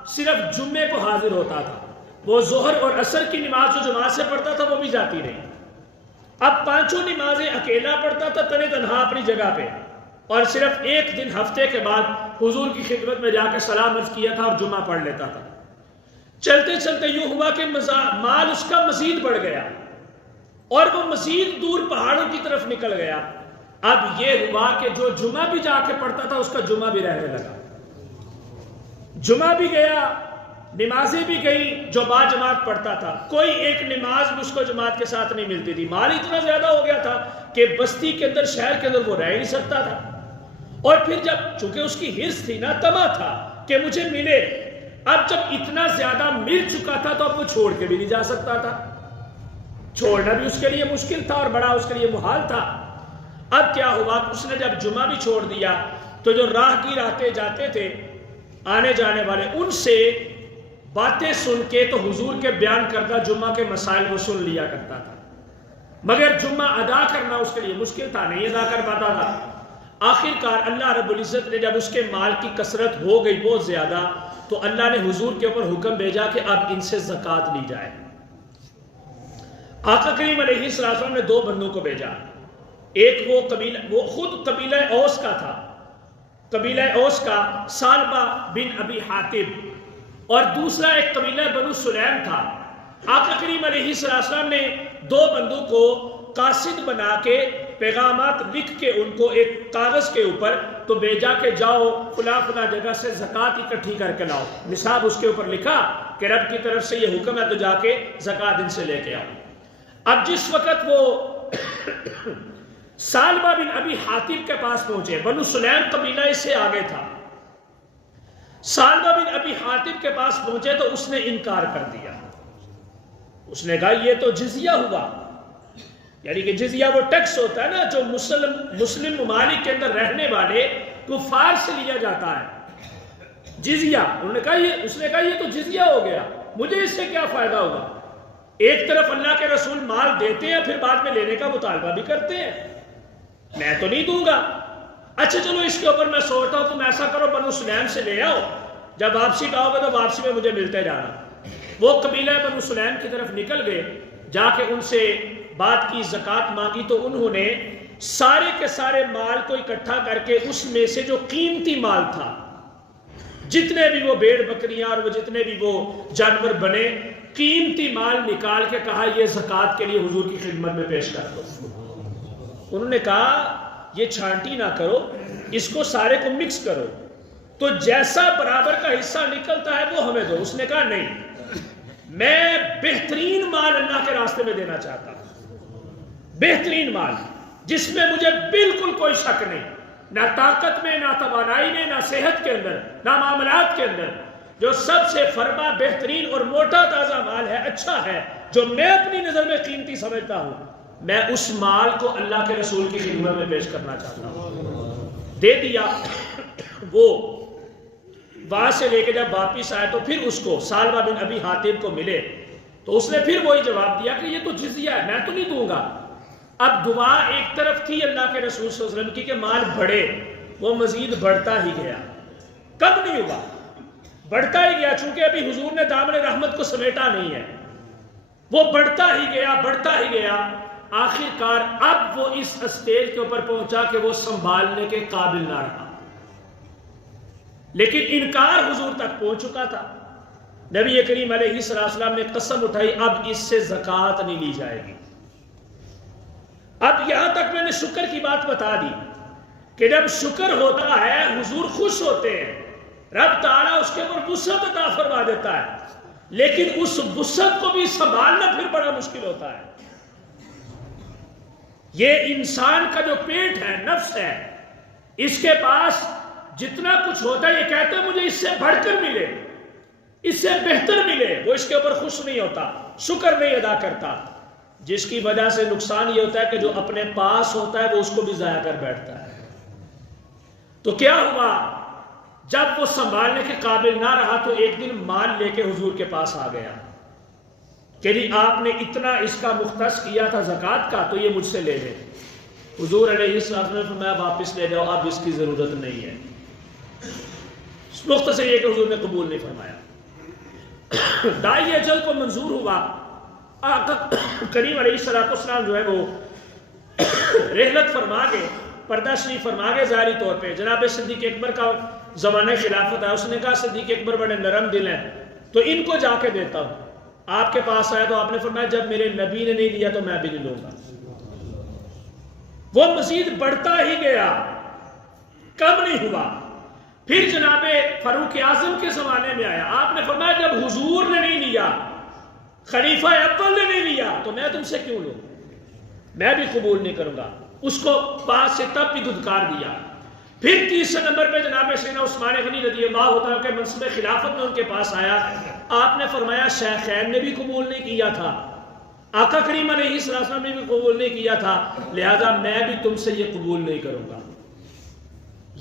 صرف جمعے کو حاضر ہوتا تھا، وہ ظہر اور عصر کی نماز جو جماعت سے پڑھتا تھا وہ بھی جاتی نہیں، اب پانچوں نمازیں اکیلا پڑھتا تھا تنہا تنہا اپنی جگہ پہ، اور صرف ایک دن ہفتے کے بعد حضور کی خدمت میں جا کے سلام عرض کیا تھا اور جمعہ پڑھ لیتا تھا۔ چلتے چلتے یوں ہوا کہ مال اس کا مزید بڑھ گیا اور وہ مزید دور پہاڑوں کی طرف نکل گیا۔ اب یہ ہوا کہ جو جمعہ بھی جا کے پڑھتا تھا اس کا جمعہ بھی رہنے لگا، جمعہ بھی گیا، نمازیں بھی گئی، جو با جماعت پڑھتا تھا کوئی ایک نماز اس کو جماعت کے ساتھ نہیں ملتی تھی، مال اتنا زیادہ ہو گیا تھا کہ بستی کے اندر شہر کے اندر وہ رہ نہیں سکتا تھا، اور پھر جب چونکہ اس کی حرص تھی نا، طمع تھا کہ مجھے ملے، اب جب اتنا زیادہ مل چکا تھا تو اب وہ چھوڑ کے بھی نہیں جا سکتا تھا، چھوڑنا بھی اس کے لیے مشکل تھا اور بڑا اس کے لیے محال تھا۔ اب کیا ہوا، اس نے جب جمعہ بھی چھوڑ دیا تو جو راہگیر آتے جاتے تھے آنے جانے والے، ان سے باتیں سن کے تو حضور کے بیان کردہ جمعہ کے مسائل وہ سن لیا کرتا تھا، مگر جمعہ ادا کرنا اس کے لیے مشکل تھا، نہیں ادا کر پاتا تھا۔ آخر کار اللہ رب العزت نے جب اس کے مال کی کثرت ہو گئی بہت زیادہ تو اللہ نے حضور کے اوپر حکم بھیجا کہ اب ان سے زکوٰۃ لی جائے۔ آقا کریم علیہ السلام نے دو بندوں کو بھیجا، ایک وہ خود قبیلہ اوس کا تھا، قبیلہ اوس کا سالبہ بن ابی حاتب، اور دوسرا ایک قبیلہ بنو سلیم تھا۔ آقا کریم علیہ السلام نے دو بندوں کو قاصد بنا کے پیغامات لکھ کے ان کو ایک کاغذ کے اوپر تو بھیجا کہ جاؤ فلاں فلاں جگہ سے زکوٰۃ اکٹھی کر کے لاؤ، نصاب اس کے اوپر لکھا کہ رب کی طرف سے یہ حکم ہے تو جا کے زکوٰۃ ان سے لے کے آؤ۔ اب جس وقت وہ سالبہ بن ابی حاتب کے پاس پہنچے، بنو سلیم قبیلہ اس سے آگے تھا، سالبہ بن ابی حاتب کے پاس پہنچے تو اس نے انکار کر دیا، اس نے کہا یہ تو جزیہ ہوا، یعنی کہ جزیہ وہ ٹیکس ہوتا ہے نا جو مسلم ممالک کے اندر رہنے والے کفار سے لیا جاتا ہے، جزیہ۔ اس نے کہا یہ تو جزیہ ہو گیا، مجھے اس سے کیا فائدہ ہوگا؟ ایک طرف اللہ کے رسول مال دیتے ہیں پھر بعد میں لینے کا مطالبہ بھی کرتے ہیں، میں تو نہیں دوں گا۔ اچھا چلو اس کے اوپر میں سوچتا ہوں تم ایسا کرو بنو سلیم سے لے آؤ، جب واپسی پاؤ گے تو واپسی میں مجھے ملتے جانا۔ وہ قبیلہ بنو سلیم کی طرف نکل گئے، جا کے ان سے بات کی، زکوٰۃ مانگی تو انہوں نے سارے کے سارے مال کو اکٹھا کر کے اس میں سے جو قیمتی مال تھا، جتنے بھی وہ بھیڑ بکریاں اور وہ جتنے بھی وہ جانور بنے، قیمتی مال نکال کے کہا یہ زکوٰۃ کے لیے حضور کی خدمت میں پیش کر دو۔ انہوں نے کہا یہ چھانٹی نہ کرو، اس کو سارے کو مکس کرو تو جیسا برابر کا حصہ نکلتا ہے وہ ہمیں دو۔ اس نے کہا نہیں، میں بہترین مال اللہ کے راستے میں دینا چاہتا ہوں، بہترین مال جس میں مجھے بالکل کوئی شک نہیں، نہ طاقت میں، نہ توانائی میں، نہ صحت کے اندر، نہ معاملات کے اندر، جو سب سے فرما بہترین اور موٹا تازہ مال ہے، اچھا ہے، جو میں اپنی نظر میں قیمتی سمجھتا ہوں، میں اس مال کو اللہ کے رسول کی خدمت میں پیش کرنا چاہتا ہوں۔ دے دیا۔ وہ وہاں سے لے کے جب واپس آئے تو پھر اس کو سالبہ بن ابی حاتب کو ملے تو اس نے پھر وہی جواب دیا کہ یہ تو جزیہ ہے، میں تو نہیں دوں گا۔ اب دعا ایک طرف تھی اللہ کے رسول صلی اللہ علیہ وسلم کی کہ مال بڑھے، وہ مزید بڑھتا ہی گیا، کم نہیں ہوا، بڑھتا ہی گیا، چونکہ ابھی حضور نے دامن رحمت کو سمیٹا نہیں ہے، وہ بڑھتا ہی گیا، بڑھتا ہی گیا۔ آخر کار اب وہ اس اسٹیج کے اوپر پہنچا کہ وہ سنبھالنے کے قابل نہ رہا، لیکن انکار حضور تک پہنچ چکا تھا۔ نبی کریم علیہ السلام نے قسم اٹھائی اب اس سے زکوٰۃ نہیں لی جائے گی۔ اب یہاں تک میں نے شکر کی بات بتا دی کہ جب شکر ہوتا ہے حضور خوش ہوتے ہیں، رب تعالیٰ اس کے اوپر وسعت عطا فرما دیتا ہے، لیکن اس وسعت کو بھی سنبھالنا پھر بڑا مشکل ہوتا ہے۔ یہ انسان کا جو پیٹ ہے، نفس ہے، اس کے پاس جتنا کچھ ہوتا ہے یہ کہتا ہے مجھے اس سے بڑھ کر ملے، اس سے بہتر ملے، وہ اس کے اوپر خوش نہیں ہوتا، شکر نہیں ادا کرتا، جس کی وجہ سے نقصان یہ ہوتا ہے کہ جو اپنے پاس ہوتا ہے وہ اس کو بھی ضائع کر بیٹھتا ہے۔ تو کیا ہوا؟ جب وہ سنبھالنے کے قابل نہ رہا تو ایک دن مال لے کے حضور کے پاس آ گیا کہ جی آپ نے اتنا اس کا مختص کیا تھا زکوٰۃ کا، تو یہ مجھ سے لے لے۔ حضور علیہ السلام نے فرمایا واپس لے جاؤ، اب اس کی ضرورت نہیں ہے۔ مختصر یہ کہ حضور نے قبول نہیں فرمایا۔ داعی اجل کو منظور ہوا، آقا کریم علیہ السلام جو ہے وہ رحلت فرما گئے، پردہ شریف فرما گئے ظاہری طور پہ۔ جناب صدیق اکبر کا زمانہ خلافت ہے، اس نے کہا صدیق اکبر بڑے نرم دل ہیں تو ان کو جا کے دیتا ہوں۔ آپ کے پاس آیا تو آپ نے فرمایا جب میرے نبی نے نہیں دیا تو میں بھی نہیں لوں گا۔ وہ مزید بڑھتا ہی گیا، کم نہیں ہوا۔ پھر جناب فاروق اعظم کے زمانے میں آیا، آپ نے فرمایا جب حضور نے نہیں لیا، خلیفہ اول نے نہیں لیا تو میں تم سے کیوں لوں، میں بھی قبول نہیں کروں گا۔ اس کو پاس سے تب بھی دھتکار دیا۔ پھر تیسرے نمبر پہ جناب سیدنا عثمان غنی رضی اللہ عنہ کے منصب خلافت میں ان کے پاس آیا، آپ نے فرمایا شیخین نے بھی قبول نہیں کیا تھا، آقا کریم علیہ السلام نے بھی قبول نہیں کیا تھا، لہذا میں بھی تم سے یہ قبول نہیں کروں گا۔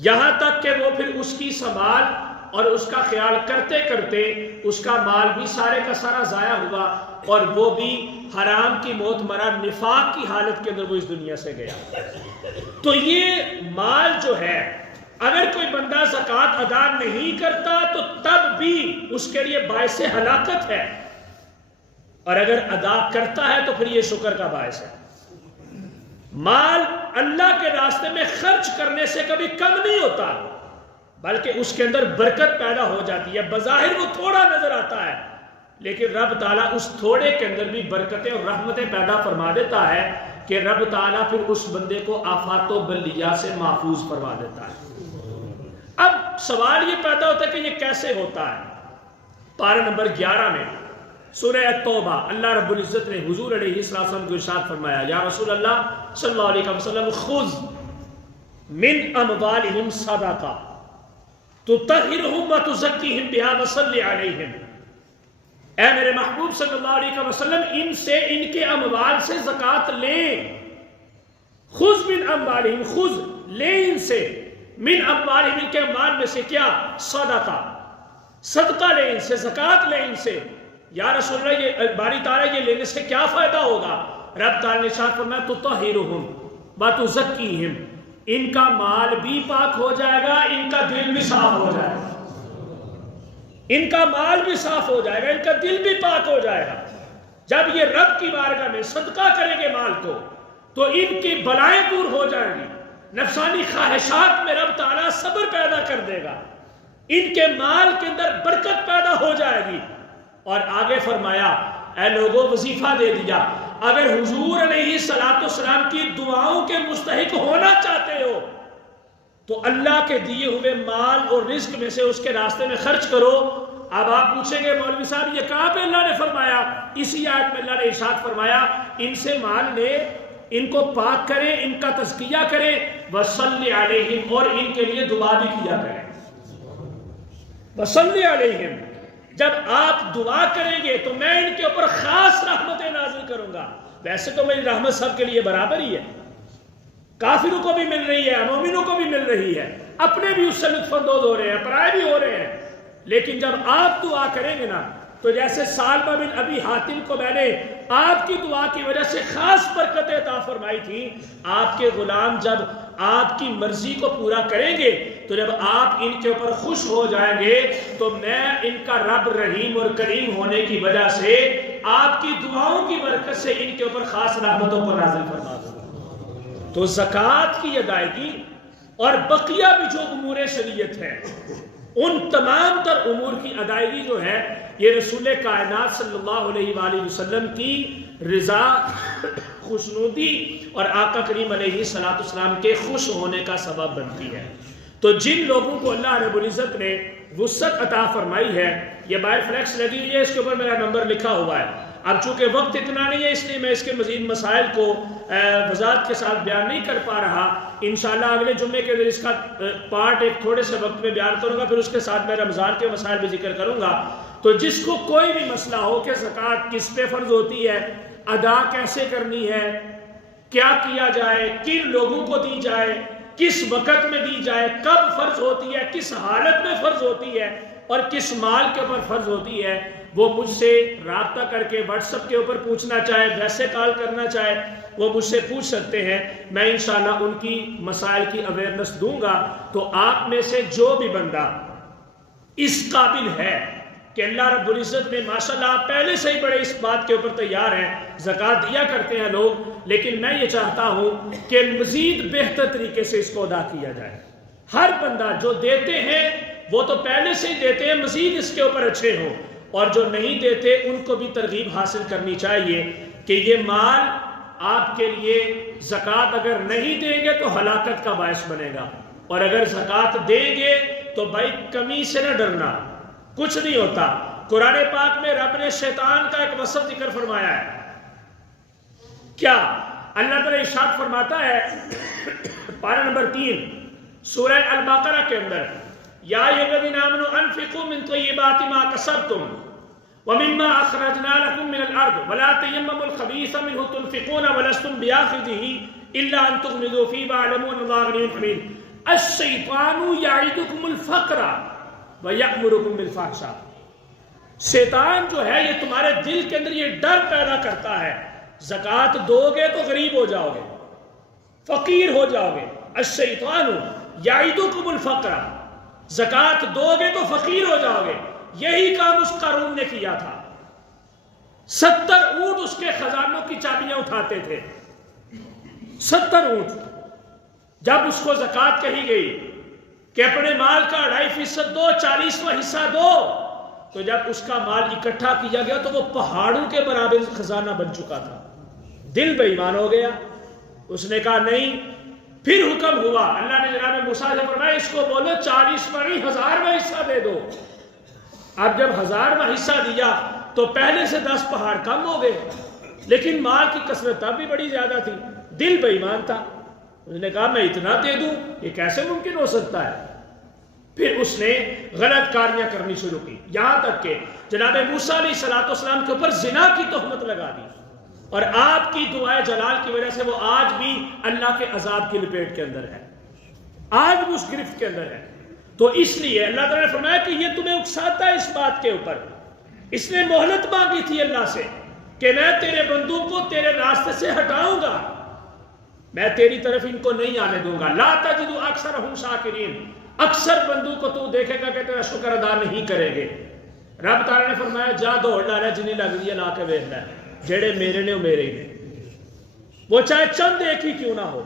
یہاں تک کہ وہ پھر اس کی سنبھال اور اس کا خیال کرتے کرتے اس کا مال بھی سارے کا سارا ضائع ہوا اور وہ بھی حرام کی موت مرا، نفاق کی حالت کے اندر وہ اس دنیا سے گیا۔ تو یہ مال جو ہے اگر کوئی بندہ زکوٰۃ ادا نہیں کرتا تو تب بھی اس کے لیے باعث ہلاکت ہے، اور اگر ادا کرتا ہے تو پھر یہ شکر کا باعث ہے۔ مال اللہ کے راستے میں خرچ کرنے سے کبھی کم نہیں ہوتا، بلکہ اس کے اندر برکت پیدا ہو جاتی ہے۔ بظاہر وہ تھوڑا نظر آتا ہے، لیکن رب تعالیٰ اس تھوڑے کے اندر بھی برکتیں اور رحمتیں پیدا فرما دیتا ہے کہ رب تعالیٰ پھر اس بندے کو آفات و بلیات سے محفوظ فرما دیتا ہے۔ اب سوال یہ پیدا ہوتا ہے کہ یہ کیسے ہوتا ہے؟ پارہ نمبر 11 میں سورہ التوبہ اللہ رب العزت نے حضور علیہ السلام کو ارشاد فرمایا، یا رسول اللہ صلی اللہ علیہ وسلم خذ من اموالہم صدقہ تطہرہم وتزکیہم بہا وصلی علیہم، اے میرے محبوب صلی اللہ علیہ وسلم ان سے، ان کے اموال سے زکوٰۃ لیں۔ خذ من اموالہم، خذ لے ان سے، من اموالہم ان کے مال میں سے کیا؟ صدقہ، صدقہ لے ان سے، زکوٰۃ لے ان سے۔ یا رسول اللہ یہ باری تعالیٰ یہ لینے سے کیا فائدہ ہوگا؟ رب تعالیٰ نے ارشاد فرمایا تطہرہم وتزکیہم، ان کا مال بھی پاک ہو جائے گا، ان کا دل بھی صاف ہو جائے گا، ان کا مال بھی صاف ہو جائے گا، ان کا دل بھی پاک ہو جائے گا۔ جب یہ رب کی بارگاہ میں صدقہ کریں گے مال کو تو ان کی بلائیں دور ہو جائیں گی، نفسانی خواہشات میں رب تعالیٰ صبر پیدا کر دے گا، ان کے مال کے اندر برکت پیدا ہو جائے گی۔ اور آگے فرمایا اے لوگوں وظیفہ دے دیا، اگر حضور علیہ السلام کی دعاؤں کے مستحق ہونا چاہتے ہو تو اللہ کے دیے ہوئے مال اور رزق میں سے اس کے راستے میں خرچ کرو۔ اب آپ پوچھیں گے مولوی صاحب یہ کہاں پہ اللہ نے فرمایا؟ اسی آیت میں اللہ نے ارشاد فرمایا ان سے مال لے، ان کو پاک کریں، ان کا تزکیہ کریں، وصلی علیہم، اور ان کے لیے دعا بھی کیا کریں۔ وصلی علیہم، جب آپ دعا کریں گے تو میں ان کے اوپر خاص رحمتیں نازل کروں گا۔ ویسے تو میری رحمت سب کے لیے برابر ہی ہے، کافروں کو بھی مل رہی ہے، مومنوں کو بھی مل رہی ہے، اپنے بھی اس سے لطف اندوز ہو رہے ہیں، پرائے بھی ہو رہے ہیں۔ لیکن جب آپ دعا کریں گے نا تو جیسے سالبہ بن ابی حاتم کو میں نے آپ کی دعا کی وجہ سے خاص برکتیں عطا فرمائی تھی، آپ کے غلام جب آپ کی مرضی کو پورا کریں گے تو جب آپ ان کے اوپر خوش ہو جائیں گے تو میں ان کا رب رحیم اور کریم ہونے کی وجہ سے آپ کی دعاؤں کی برکت سے ان کے اوپر خاص رحمتوں کو نازل فرما دوں گا۔ تو زکوٰۃ کی ادائیگی اور بقیہ بھی جو امور شریعت ہیں ان تمام تر امور کی ادائیگی جو ہے یہ رسول کائنات صلی اللہ علیہ وآلہ وسلم کی رضا، خوشنودی اور آقا کریم علیہ السلام کے خوش ہونے کا سبب بنتی ہے۔ تو جن لوگوں کو اللہ رب العزت نے وسعت عطا فرمائی ہے، یہ باہر فلیکس لگی ہوئی ہے، اس کے اوپر میرا نمبر لکھا ہوا ہے. اب چونکہ وقت اتنا نہیں ہے اس لیے میں اس کے مزید مسائل کو وضاحت کے ساتھ بیان نہیں کر پا رہا. انشاءاللہ اگلے جمعے کے اندر اس کا پارٹ ایک تھوڑے سے وقت میں بیان کروں گا، پھر اس کے ساتھ میں رمضان کے مسائل بھی ذکر کروں گا. تو جس کو کوئی بھی مسئلہ ہو کہ زکوٰۃ کس پہ فرض ہوتی ہے، ادا کیسے کرنی ہے، کیا کیا جائے، کن لوگوں کو دی جائے، کس وقت میں دی جائے، کب فرض ہوتی ہے، کس حالت میں فرض ہوتی ہے اور کس مال کے اوپر فرض ہوتی ہے، وہ مجھ سے رابطہ کر کے واٹس ایپ کے اوپر پوچھنا چاہے، ویسے کال کرنا چاہے، وہ مجھ سے پوچھ سکتے ہیں. میں انشاءاللہ ان کی مسائل کی اویئرنس دوں گا. تو آپ میں سے جو بھی بندہ اس قابل ہے کہ اللہ رب العزت نے ماشاءاللہ پہلے سے ہی بڑے اس بات کے اوپر تیار ہیں، زکوٰۃ دیا کرتے ہیں لوگ، لیکن میں یہ چاہتا ہوں کہ مزید بہتر طریقے سے اس کو ادا کیا جائے. ہر بندہ جو دیتے ہیں وہ تو پہلے سے ہی دیتے ہیں، مزید اس کے اوپر اچھے ہوں، اور جو نہیں دیتے ان کو بھی ترغیب حاصل کرنی چاہیے کہ یہ مال آپ کے لیے زکوٰۃ اگر نہیں دیں گے تو ہلاکت کا باعث بنے گا، اور اگر زکوٰۃ دیں گے تو بھائی کمی سے نہ ڈرنا، کچھ نہیں ہوتا. قرآن پاک میں رب نے شیطان کا ایک وصف ذکر فرمایا ہے. کیا اللہ تعالیٰ ارشاد فرماتا ہے پارہ نمبر 3 سورہ البقرہ کے اندر، یا ایھا الذین آمنوا انفقوا من طیبات ما کسبتم ومما اخرجنا لكم من الارض ولا تیمموا الخبیث منه تنفقون ولستم بآخذه الا ان تغمضوا فیہ واعلموا ان اللہ غنی حمید. الشیطان یعدکم الفقر وَيَأْمُرُكُمْ بِالْفَحْشَاءِ. شیطان جو ہے یہ تمہارے دل کے اندر یہ ڈر پیدا کرتا ہے، زکوٰۃ دو گے تو غریب ہو جاؤ گے، فقیر ہو جاؤ گے. الشیطان یعدکم الفقر، زکوٰۃ دو گے تو فقیر ہو جاؤ گے. یہی کام اس قارون نے کیا تھا. 70 اونٹ اس کے خزانوں کی چابیاں اٹھاتے تھے، 70 اونٹ. جب اس کو زکوٰۃ کہی گئی کہ اپنے مال کا 2.5% دو، 40واں حصہ دو، تو جب اس کا مال اکٹھا کیا گیا تو وہ پہاڑوں کے برابر خزانہ بن چکا تھا. دل بے ایمان ہو گیا، اس نے کہا نہیں. پھر حکم ہوا، اللہ نے جناب موسیٰ سے فرمایا اس کو بولو 40واں نہیں 1000واں حصہ دے دو. اب جب 1000واں حصہ دیا تو پہلے سے 10 پہاڑ کم ہو گئے، لیکن مال کی کثرت تب بھی بڑی زیادہ تھی. دل بے ایمان تھا، اس نے کہا میں اتنا دے دوں، یہ کیسے ممکن ہو سکتا ہے. پھر اس نے غلط کاریاں کرنی شروع کی، یہاں تک کہ جناب موسیٰ علیہ السلام کے اوپر زنا کی تہمت لگا دی، اور آپ کی دعائے جلال کی وجہ سے وہ آج بھی اللہ کے عذاب کی لپیٹ کے اندر ہے، آج بھی اس گرفت کے اندر ہے. تو اس لیے اللہ تعالیٰ نے فرمایا کہ یہ تمہیں اکساتا ہے اس بات کے اوپر. اس نے مہلت مانگی تھی اللہ سے کہ میں تیرے بندوں کو تیرے راستے سے ہٹاؤں گا، میں تیری طرف ان کو نہیں آنے دوں گا. لا تجد اکثرهم شاکرین، اکثر بندوں کو تو دیکھے گا کہ تیرا شکر ادا نہیں کریں گے. رب تعالیٰ نے فرمایا جا دوڑ ڈالا جنہیں لگ رہی ہے لا کے ویکھ لے، جڑے میرے نے وہ میرے ہی نے، وہ چاہے چند ایک ہی کیوں نہ ہو،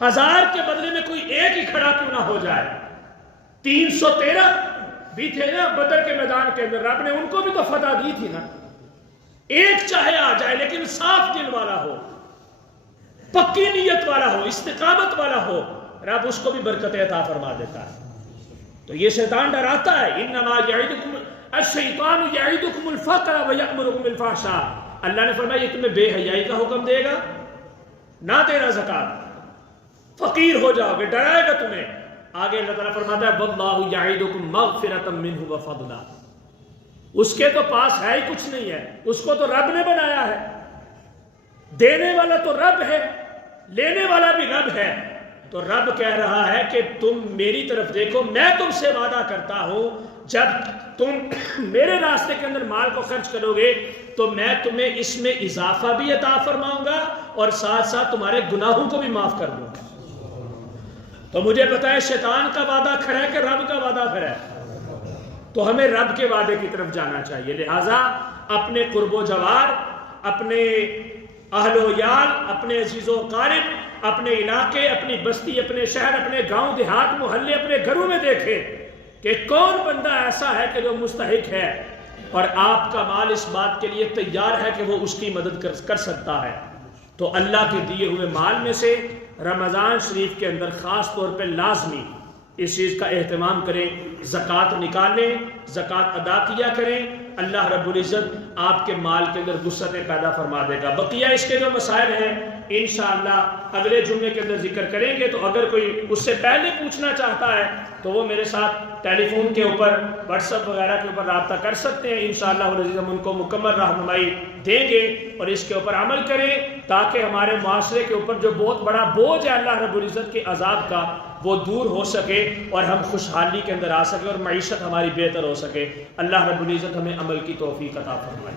1000 کے بدلے میں کوئی ایک ہی کھڑا کیوں نہ ہو جائے. 313 بھی تھے نا بدر کے میدان کے اندر، رب نے ان کو بھی تو فتح دی تھی نا. ایک چاہے آ جائے لیکن صاف دل والا ہو، پکی نیت والا ہو، استقامت والا ہو، رب اس کو بھی برکت عطا فرما دیتا ہے. تو یہ شیطان ڈراتا ہے، انما یعدکم الشیطان یعدکم الفقر ویأمرکم بالفحشاء. اللہ نے فرمایا یہ تمہیں بے حیائی کا حکم دے گا، نہ دینا زکوٰۃ، فقیر ہو جاؤ گے، ڈرائے گا تمہیں. آگے اللہ تعالیٰ فرماتا ہے واللہ یعدکم مغفرۃ منہ وفضلا. اس کے تو پاس ہے ہی کچھ نہیں ہے، اس کو تو رب نے بنایا ہے. دینے والا تو رب ہے، لینے والا بھی رب ہے. تو رب کہہ رہا ہے کہ تم میری طرف دیکھو، میں تم سے وعدہ کرتا ہوں جب تم میرے راستے کے اندر مال کو خرچ کرو گے تو میں تمہیں اس میں اضافہ بھی عطا فرماؤں گا اور ساتھ ساتھ تمہارے گناہوں کو بھی معاف کر دوں گا. تو مجھے بتائیں شیطان کا وعدہ کھڑا ہے کہ رب کا وعدہ کھڑا ہے؟ تو ہمیں رب کے وعدے کی طرف جانا چاہیے. لہٰذا اپنے قرب و جوار، اپنے اہل و یال، اپنے عزیز و قارب، اپنے علاقے، اپنی بستی، اپنے شہر، اپنے گاؤں دیہات محلے، اپنے گھروں میں دیکھیں کہ کون بندہ ایسا ہے کہ جو مستحق ہے اور آپ کا مال اس بات کے لیے تیار ہے کہ وہ اس کی مدد کر سکتا ہے. تو اللہ کے دیے ہوئے مال میں سے رمضان شریف کے اندر خاص طور پہ لازمی اس چیز کا اہتمام کریں، زکوٰۃ نکالیں، زکوٰۃ ادا کیا کریں، اللہ رب العزت آپ کے مال کے اندر وسعتیں پیدا فرما دے گا۔ بقیہ اس کے جو مسائل ہیں انشاءاللہ اگلے جمعے کے اندر ذکر کریں گے، تو اگر کوئی اس سے پہلے پوچھنا چاہتا ہے تو وہ میرے ساتھ ٹیلی فون کے اوپر، واٹس ایپ وغیرہ کے اوپر رابطہ کر سکتے ہیں۔ انشاءاللہ العزیز ہم ان کو مکمل رہنمائی دیں گے اور اس کے اوپر عمل کریں، تاکہ ہمارے معاشرے کے اوپر جو بہت بڑا بوجھ ہے اللہ رب العزت کے عذاب کا وہ دور ہو سکے اور ہم خوشحالی کے اندر آ سکے اور معیشت ہماری بہتر ہو سکے۔ اللہ رب العزت ہمیں عمل کی توفیق عطا فرمائے۔